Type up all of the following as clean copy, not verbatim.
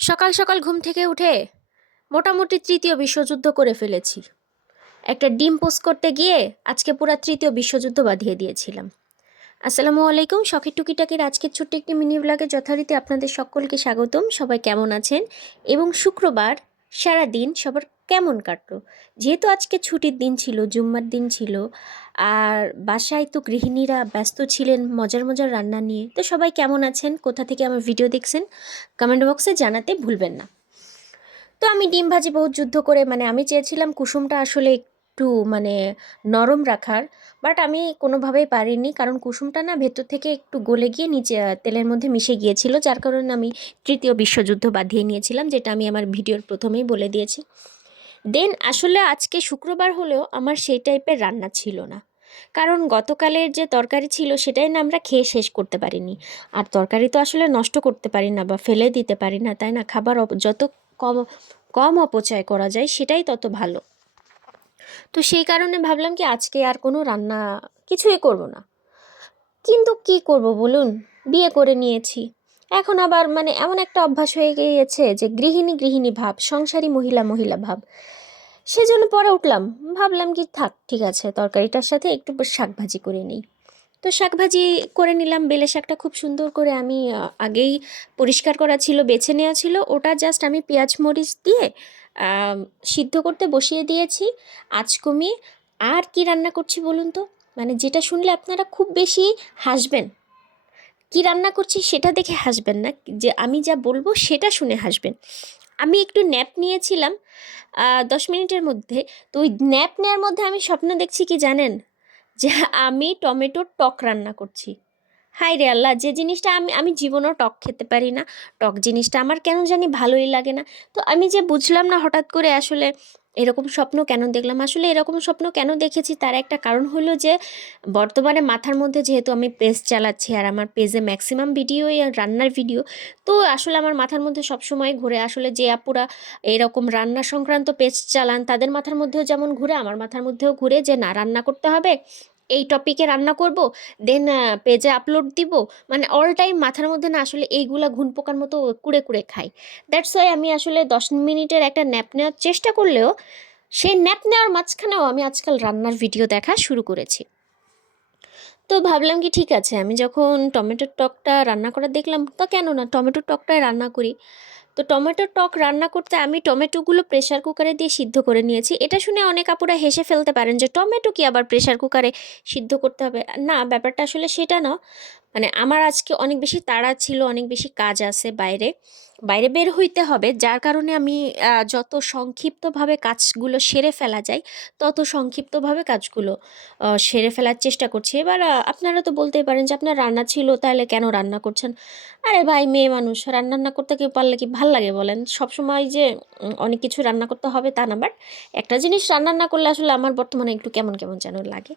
সকাল সকাল ঘুম থেকে উঠে মোটামুটি তৃতীয় বিশ্বযুদ্ধ করে ফেলেছি। একটা ডিম পোস্ট করতে গিয়ে আজকে পুরো তৃতীয় বিশ্বযুদ্ধ বাঁধিয়ে দিয়েছিলাম। আসসালামু আলাইকুম, শখের টুকিটাকির আজকের ছোট্ট একটি মিনি ব্লগে যথারীতি আপনাদের সকলকে স্বাগতম। সবাই কেমন আছেন এবং শুক্রবার সারা দিন সবার কেমন কাটলো? যেহেতু আজকে ছুটির দিন ছিল, জুম্মার দিন ছিল, আর বাসায় তো গৃহিণীরা ব্যস্ত ছিলেন মজার মজার রান্না নিয়ে। তো সবাই কেমন আছেন, কোথা থেকে আমার ভিডিও দেখছেন, কমেন্ট বক্সে জানাতে ভুলবেন না। তো আমি ডিম ভাজি বহুত যুদ্ধ করে, আমি চেয়েছিলাম কুসুমটা আসলে একটু নরম রাখার, বাট আমি কোনোভাবেই পারিনি, কারণ কুসুমটা না ভেতর থেকে একটু গলে গিয়ে নিচে তেলের মধ্যে মিশে গিয়েছিল, যার কারণে আমি তৃতীয় বিশ্বযুদ্ধ বাঁধিয়ে নিয়েছিলাম, যেটা আমি আমার ভিডিওর প্রথমেই বলে দিয়েছি। দেন আসলে আজকে শুক্রবার হলেও আমার সেই টাইপের রান্না ছিল না, কারণ গতকালের যে তরকারি ছিল সেটাই না আমরা খেয়ে শেষ করতে পারিনি। আর তরকারি তো আসলে নষ্ট করতে পারি না বা ফেলে দিতে পারি না, তাই না? খাবার যত কম কম অপচয় করা যায় সেটাই তত ভালো। তো সেই কারণে ভাবলাম কি আজকে আর কোনো রান্না কিছুই করব না। কিন্তু কি করব বলুন, বিয়ে করে নিয়েছি, এখন আবার এমন একটা অভ্যাস হয়ে গিয়েছে যে গৃহিণী গৃহিণী ভাব, সংসারী মহিলা মহিলা ভাব। সেজন্য পরে উঠলাম, ভাবলাম কি থাক, ঠিক আছে, তরকারিটার সাথে একটু শাক ভাজি করে নিই। তো শাক ভাজি করে নিলাম। বেলে শাকটা খুব সুন্দর করে আমি আগেই পরিষ্কার করা ছিল, বেছে নেওয়া ছিল, ওটা জাস্ট আমি পেঁয়াজ মরিচ দিয়ে আম, সিদ্ধ করতে বসিয়ে দিয়েছি আঁচ কমিয়ে। আর কি রান্না করছি বলুন তো, যেটা শুনলে আপনারা খুব বেশি হাসবেন। কি রান্না করছি সেটা দেখে হাসবেন না, যে আমি যা বলবো সেটা শুনে হাসবেন। আমি একটু ন্যাপ নিয়েছিলাম 10 মিনিটের মধ্যে। তো ওই ন্যাপ নেওয়ার মধ্যে আমি স্বপ্ন দেখছি কি জানেন, যে আমি টমেটোর টক রান্না করছি। হাই রে আল্লাহ, যে জিনিসটা আমি আমি জীবনেও টক খেতে পারি না, টক জিনিসটা আমার কেন জানি ভালোই লাগে না। তো আমি যে বুঝলাম না হঠাৎ করে আসলে এরকম স্বপ্ন কেন দেখলাম। আসলে এরকম স্বপ্ন কেন দেখেছি তার একটা কারণ হলো যে বর্তমানে মাথার মধ্যে যেহেতু আমি পেজ চালাচ্ছি, আর আমার পেজে ম্যাক্সিমাম ভিডিওই রান্নার ভিডিও, তো আসলে আমার মাথার মধ্যে সবসময় ঘুরে, আসলে যে আপুরা এরকম রান্না সংক্রান্ত পেজ চালান তাদের মাথার মধ্যেও যেমন ঘুরে, আমার মাথার মধ্যেও ঘুরে যে না, রান্না করতে হবে, এই টপিকে রান্না করব, দেন পেজে আপলোড দিব। অল টাইম মাথার মধ্যে না আসলে এইগুলা ঘুন পোকার মতো কুড়ে কুড়ে খাই। দ্যাটস ওয়াই আমি আসলে 10 মিনিটের একটা ন্যাপ নেওয়ার চেষ্টা করলেও সেই ন্যাপ নেওয়ার মাঝখানেও আমি আজকাল রান্নার ভিডিও দেখা শুরু করেছি। তো ভাবলাম কি ঠিক আছে, আমি যখন টমেটোর টকটা রান্না করা দেখলাম, তো কেন না টমেটোর টকটাই রান্না করি। তো টমেটোর টক রান্না করতে আমি টমেটোগুলো প্রেশার কুকারে দিয়ে সিদ্ধ করে নিয়েছি। এটা শুনে অনেক আপুরা হেসে ফেলতে পারেন যে টমেটো কি আবার প্রেশার কুকারে সিদ্ধ করতে হবে। না, ব্যাপারটা আসলে সেটা না। আমার আজকে অনেক বেশি তাড়া ছিল, অনেক বেশি কাজ আছে বাইরে, বাইরে বের হইতে হবে, যার কারণে আমি যত সংক্ষিপ্তভাবে কাজগুলো সেরে ফেলা যায় তত সংক্ষিপ্তভাবে কাজগুলো সেরে ফেলার চেষ্টা করছি। এবার আপনারা তো বলতেই পারেন যে আপনার রান্না ছিল, তাহলে কেন রান্না করছেন? আরে ভাই, মেয়ে মানুষ, রান্না না করতে কি পারলে কি ভাল লাগে বলেন? সবসময় যে অনেক কিছু রান্না করতে হবে তা না, বাট একটা জিনিস রান্না না করলে আসলে আমার বর্তমানে একটু কেমন কেমন যেন লাগে।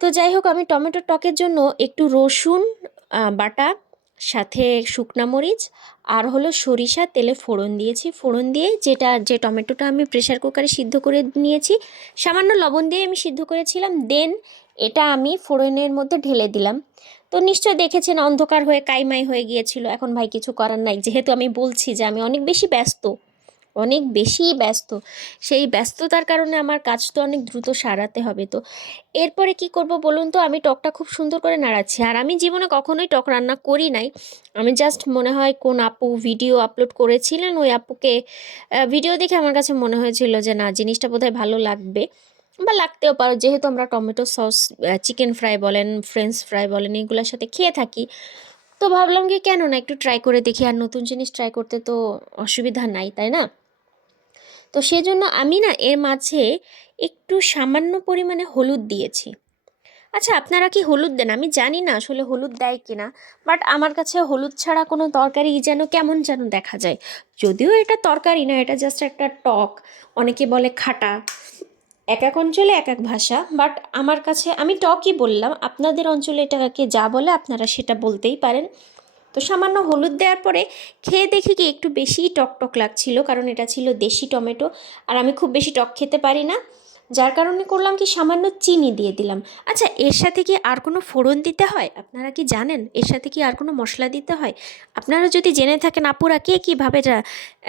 তো যাই হোক, আমি টমেটো টকের জন্য একটু রসুন বাটা, সাথে শুকনা মরিচ আর হলো সরিষা তেলে ফোড়ন দিয়েছি। ফোড়ন দিয়ে যে টমেটোটা আমি প্রেশার কুকারে সিদ্ধ করে নিয়েছি, সামান্য লবণ দিয়ে আমি সিদ্ধ করেছিলাম, দেন এটা আমি ফোড়নের মধ্যে ঢেলে দিলাম। তো নিশ্চয় দেখেছেন অন্ধকার হয়ে কাইমাই হয়ে গিয়েছিল। এখন ভাই কিছু করার নাই, যেহেতু আমি বলছি যে আমি অনেক বেশি ব্যস্ত, অনেক বেশি ব্যস্ত, সেই ব্যস্ততার কারণে আমার কাজ তো অনেক দ্রুত সারাতে হবে। তো এরপরে কি করব বলুন তো, আমি টকটা খুব সুন্দর করে নাড়াচ্ছি। আর আমি জীবনে কখনোই টক রান্না করি নাই, আমি জাস্ট মনে হয় কোন আপু ভিডিও আপলোড করেছিলেন, ওই আপুকে ভিডিও দেখে আমার কাছে মনে হয়েছিল যে না, জিনিসটা বোধহয় ভালো লাগবে বা লাগতেও পারো, যেহেতু আমরা টমেটো সস, চিকেন ফ্রাই বলেন, ফ্রেঞ্চ ফ্রাই বলেন, এগুলোর সাথে খেয়ে থাকি। তো ভাবলাম কি কেন না একটু ট্রাই করে দেখি, আর নতুন জিনিস ট্রাই করতে তো অসুবিধা নাই, তাই না? তো সেজন্য আমি না এর মাঝে একটু সামান্য পরিমাণে হলুদ দিয়েছি। আচ্ছা, আপনারা কি হলুদ দেন? আমি জানি না আসলে হলুদ দেয় কিনা, বাট আমার কাছে হলুদ ছাড়া কোনো তরকারি যেন কেমন যেন দেখা যায়। যদিও এটা তরকারি না, এটা জাস্ট একটা টক, অনেকে বলে খাটা, এক এক অঞ্চলে এক এক ভাষা, বাট আমার কাছে আমি টকই বললাম, আপনাদের অঞ্চলে এটাকে যা বলে আপনারা সেটা বলতেই পারেন। তো সামান্য হলুদ দেওয়ার পরে খেয়ে দেখি কি একটু বেশিই টক টক লাগছিল, কারণ এটা ছিল দেশি টমেটো, আর আমি খুব বেশি টক খেতে পারি না। যার কারণে করলাম কি সামান্য চিনি দিয়ে দিলাম। আচ্ছা, এর সাথে কি আর কোনো ফোড়ন দিতে হয়? আপনারা কি জানেন এর সাথে কি আর কোনো মশলা দিতে হয়? আপনারা যদি জেনে থাকেন আপুরা কে কীভাবে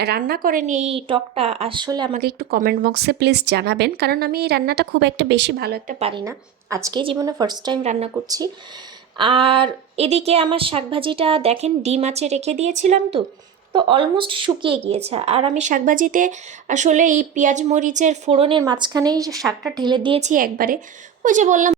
রান্না করেন এই টকটা, আসলে আমাকে একটু কমেন্ট বক্সে প্লিজ জানাবেন, কারণ আমি এই রান্নাটা খুব একটা বেশি ভালো একটা পারি না, আজকেই জীবনে ফার্স্ট টাইম রান্না করছি। আর এদিকে আমার শাকভাজিটা দেখেন ডিম আঁচে রেখে দিয়েছিলাম, তো তো অলমোস্ট শুকিয়ে গিয়েছে। আর আমি শাকভাজিতে আসলে এই পেঁয়াজ মরিচের ফোড়নের মাঝখানেই শাকটা ঢেলে দিয়েছি একবারে। ওই যে বললাম